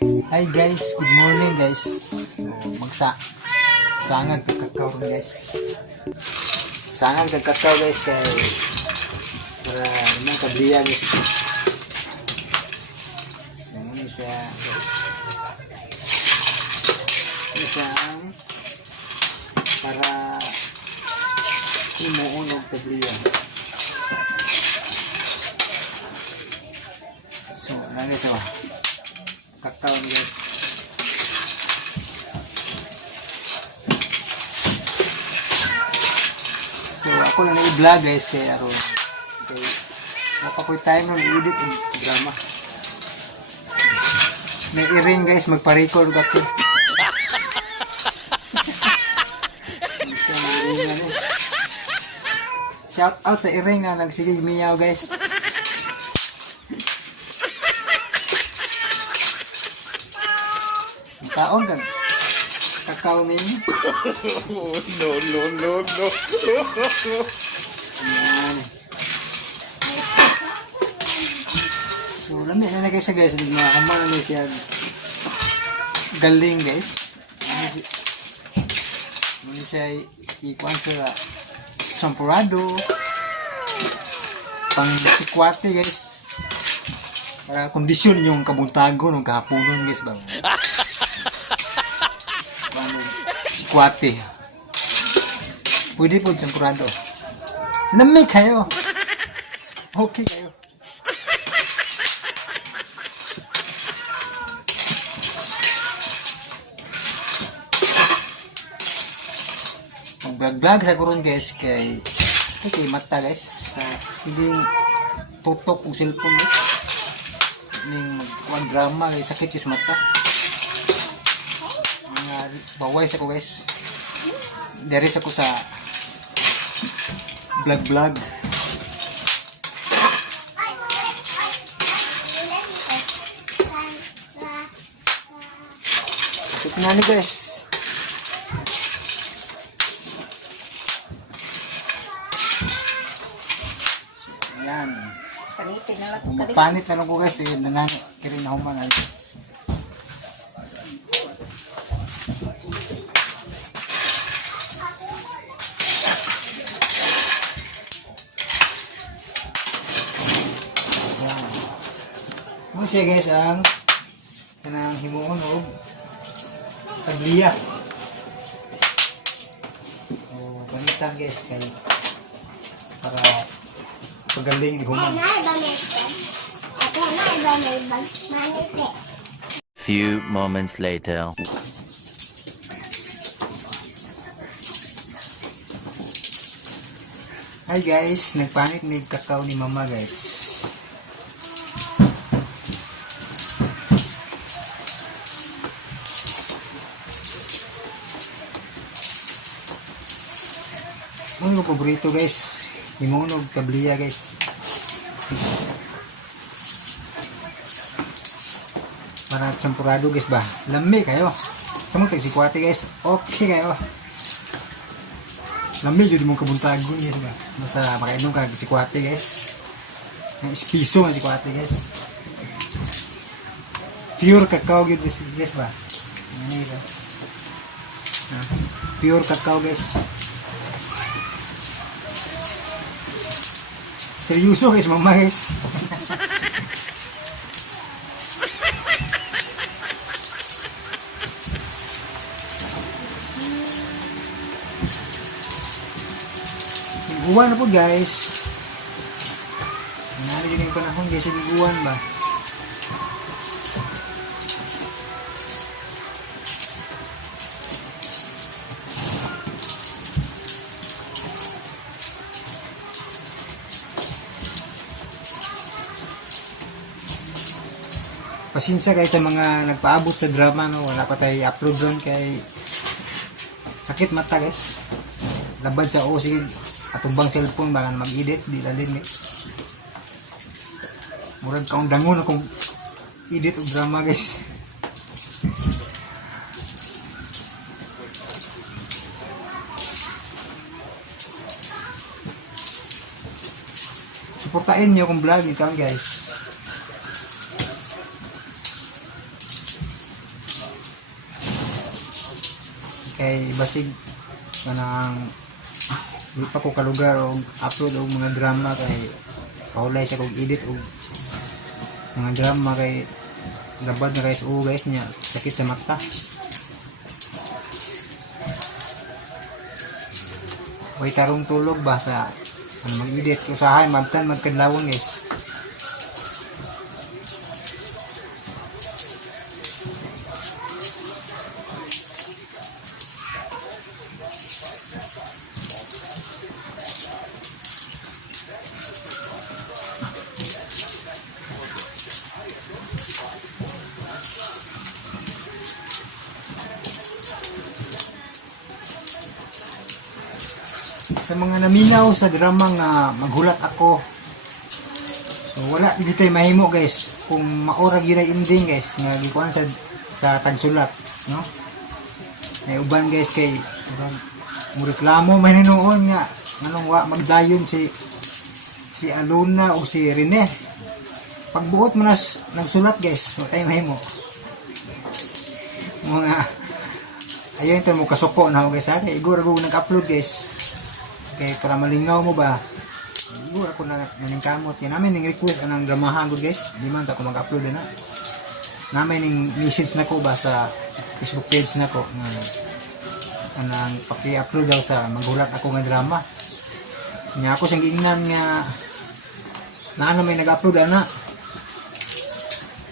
Hi guys, good morning guys. Sangan kagkakaw guys. Sangan kagkakaw guys kay para naman kabliya guys. Sangan siya guys. Isa para imuon og kabliya. So, guys, kakao guys. So, ako lang na-i-vlog guys kaya aron. Okay. Makapoy time nung i-edit ang drama. May i-ring guys, magpa-record ako. Shout out sa i-ring na nagsigig miyaw guys. Taon kan kakao ninyo. No. So lami na guys guys, mga kamana na siya galing guys. Muna siya ikuan sa champurado pang sikwate guys, para kondisyon yung kabuntago ng kahaponon guys bang. Sikwate. Pwede po champurado. Lamig kayo. Okay kayo. Mag-vlog sa kuron guys kay mata guys sa siling tutok og cellphone guys. Ning magkuan drama guys, sakit is mata. Baway sa ko guys. Dere sa ko sa vlog. So tinani guys. Yan. Mapanit na lang ko guys. Nanang kirin na human guys. Mo siya guys ang kanang himuon og tabliya. O panitan guys kay para pagaling ni human. Few moments later. Hi guys, nagpanit ni kakao ni mama guys. Ano paborito guys, himunog tabliya guys. Para champurado guys ba, lami kayo. Samong tagsikwate guys, okay kayo. Lami jud mong kabuntagon guys ba. Basta makainom ka sikwate guys. Ang espiso ang sikwate guys. Pure kakao guys ba. Ano ba? Pure kakao guys. Seryoso guys, mama guys. Giguan na po guys. Nangyari yung panahon guys sa giguan ba. Pasensya guys sa mga nagpaabot sa drama, no, wala pa tayo upload doon kay sakit mata guys. Labad sa sige atumbang cellphone baka mag-edit di lalin guys. Murag kaong dangon akong edit og drama guys. Suportahin niyo akong vlog ito guys. kay basig kanang di pa ko kalugar o upload og mga drama kay paulay sa kog edit og mga drama kay labad na guys guys niya sakit sa mata. Way tarong tulog ba sa mag-edit usahay magtan magkadlawon guys. Sa mga naminaw sa drama nga maghulat ako, so wala dito mahimo guys kung maorag yun ay ending guys nga gikuan sa tagsulat, no? May uban guys kay mo reklamo may hinuon nga nganong wa magdayon si Aluna o si Rene. Pagbuot mo nagsulat guys, so tayo mahimo mga ayun ito mo kasuko na ako guys ha, igor ako nag-upload guys. Okay, para malingaw mo ba? Siguro ako naningkamot. Yan namin ning request anang dramahan ko guys. Di man ako mag-upload na. Namin ning message na ko ba sa Facebook page na ko nga anang paki-upload daw sa maghulat ako nga drama. Nya ako siyang giingnan nga na ano may nag-upload ana.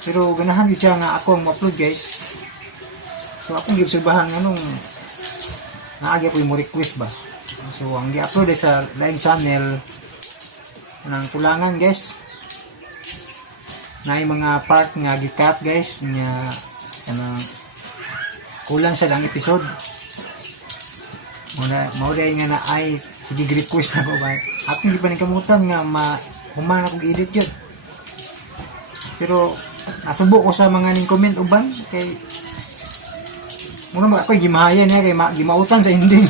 Pero ganahan gyud siya nga ako ang ma-upload guys. So akong giobserbahan nganong naagi ako yung request ba. So ang gi-upload sa live channel ng kulangan guys na yung mga part nga gi-cut guys nga sana kulang sa lang episode muna nga na ay sige request na ko ba at hindi pa nikamutan nga human ako gi-edit yun pero nasubo ko sa mga ning comment uban kay muna ba ako gimahayan kay gimautan sa ending.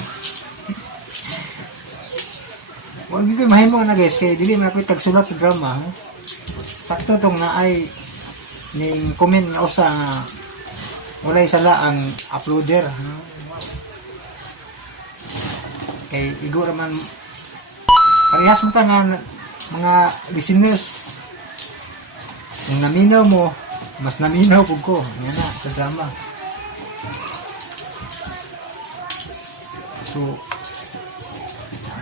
Wag gyud mahimo na guys kay dili man ako tagsulat sa drama. Sakto tong naay ning comment na usa nga walay sala ang uploader. Kay igo raman parehas mo ta nga mga listeners. Kung naminaw mo, mas naminaw pug ko nga na sa drama. So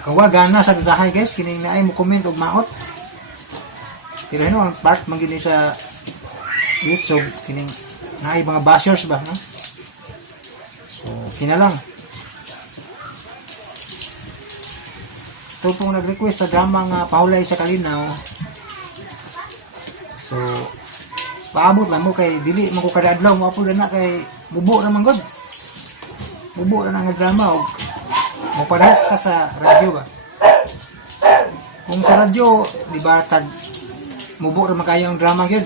kawagana sa usahay guys kining naay mo comment og maot pero ano ang part man gini sa YouTube kining naay mga bashers ba no so kinalang to pong nag-request sa drama nga Pahulay sa Kalinaw so paabot lang mo kay dili man ko kada adlaw mo upload na kay bubo ra man gud bubo ra nga drama og maparehas ka sa radyo ba? Kung sa radyo, di ba, mubo rin makayo ang drama yun.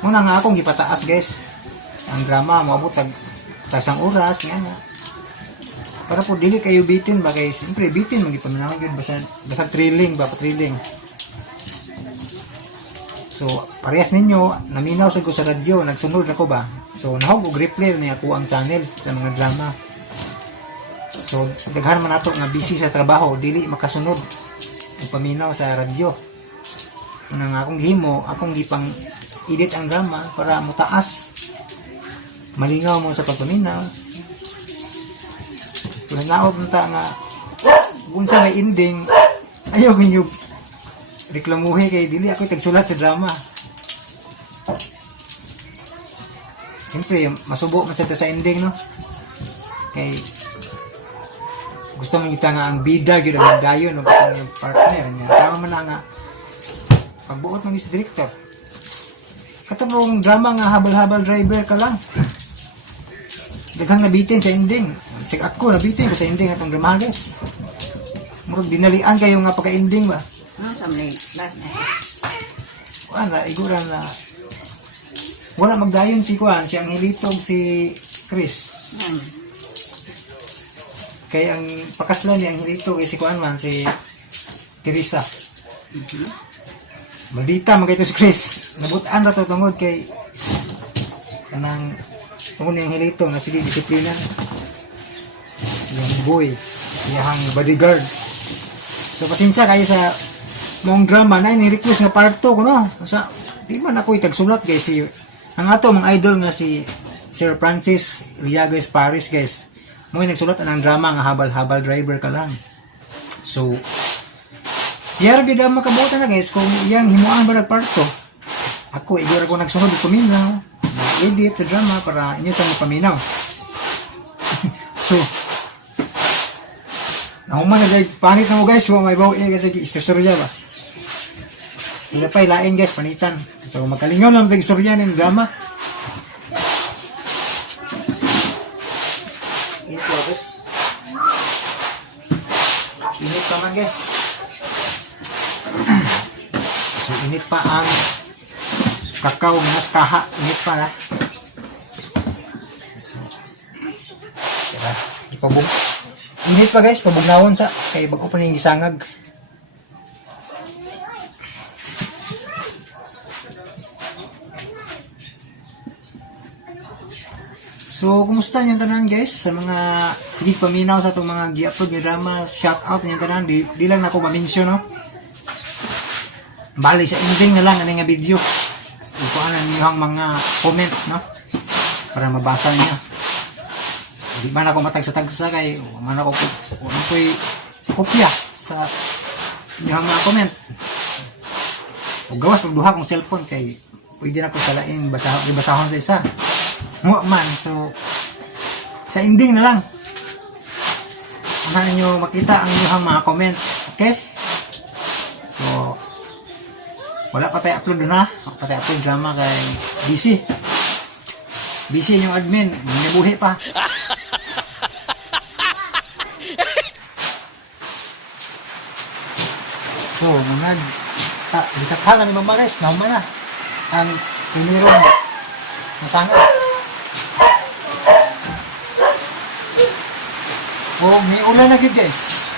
Muna nga akong gipataas guys. Ang drama, maabot tasang oras, nga nga. Para po dili kayo bitin ba guys? Siyempre bitin, magipamanang yun. Basta thrilling ba, pa-thrilling. So, parehas ninyo, naminaw sa ko sa radyo, nagsunod ako ba? So, nahog og replay niya ako ang channel sa mga drama. So, daghan man nato nga busy sa trabaho, dili makasunod ang paminaw sa radyo. Ano nga akong gihimo, akong gipang edit ang drama para mutaas. Malingaw mo sa pagpaminaw. Kung naot nata nga unsa may ending, ayaw ninyo reklamuhi kay dili ako tagsulat sa drama. Siyempre, masubo man sa ending, no? Kay gusto mo kita nga ang bida gyud ang dayon ng partner niya. Tama man na nga pagbuot man si director. Katong drama nga habal-habal driver ka lang. Daghang nabitin sa ending. Sig ako nabitin ko sa ending atong drama guys. Murag dinalian kayo nga pagka-ending ba? No, sa mali. Last na. Kuan ra igura na wala magdayon si kuan si Angelitog si Chris. Kaya ang pakaslan ni Angelito kay si kuan man si Teresa. Maldita man kay to si Chris. Nabutan ra to tungod kay kanang Kung yung hilito na sige disiplina. Yung boy, yung bodyguard. So pasensya kayo sa mong drama na ni-request nga part 2 ko no. Sa di man ako itagsulat guys si ang ato mga idol nga si Sir Francis Riagas Paris guys. Mo nagsulat ang drama nga habal-habal driver ka lang. So siya rin na makabutan na guys kung iyang himuan ba nag part 2. Ako igor ako nagsunod ng paminaw, nag-edit sa drama para inyo sa paminaw. So nahuman na guys, panit na mo guys, may bawa kasi istorya ba. Hindi pa ilain guys, panitan. So magkalingaw lang ang istorya ng drama. Init pa man guys. So init pa ang kakao mas kaha. Init pa na. So kaya ipabog. Init pa guys, pabugnawon sa kay bago pa ning isangag. So, kumusta yung tanan guys? Sa mga sige paminaw sa itong mga gi-upload ni drama, shout out yung tanan. Di lang ako ma-mention, no? Bali, sa ending na lang nga video. Ikuan na niyo ang mga comment, no? Para mabasa niya. Di man ako matagsa-tagsa kay man ako ko'y kopya sa inyong mga comment. O gawas og duha kong cellphone kay pwede na ko salain basahon sa isa. Mo man, so sa ending na lang unahan nyo makita ang inyong mga comment, okay? So wala pa tayo upload na, wala pa tayo upload drama kay busy yung admin, nabuhi pa. So mga ditakhalan ni Mama Res, naman na ang pinirong nasanga. Oh, may ulan na guys.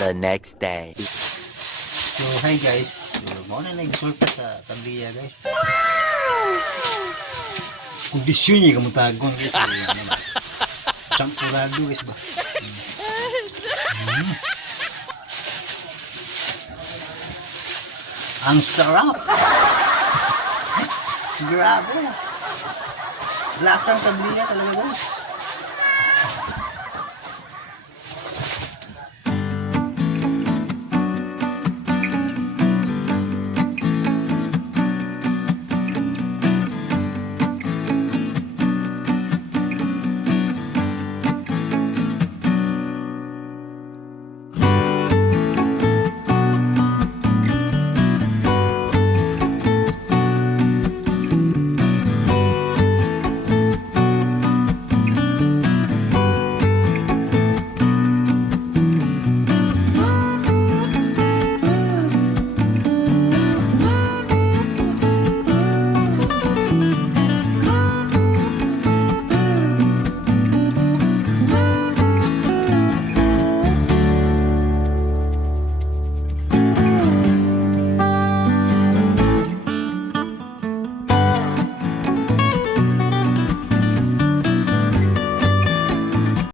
The next day. So, hi guys. So, mauna na nag-sulta sa tabliya guys. Kondisyon niya kamutagon guys. Champurado guys ba? Ang sarap! Grabe! Lasang tabliya talaga guys.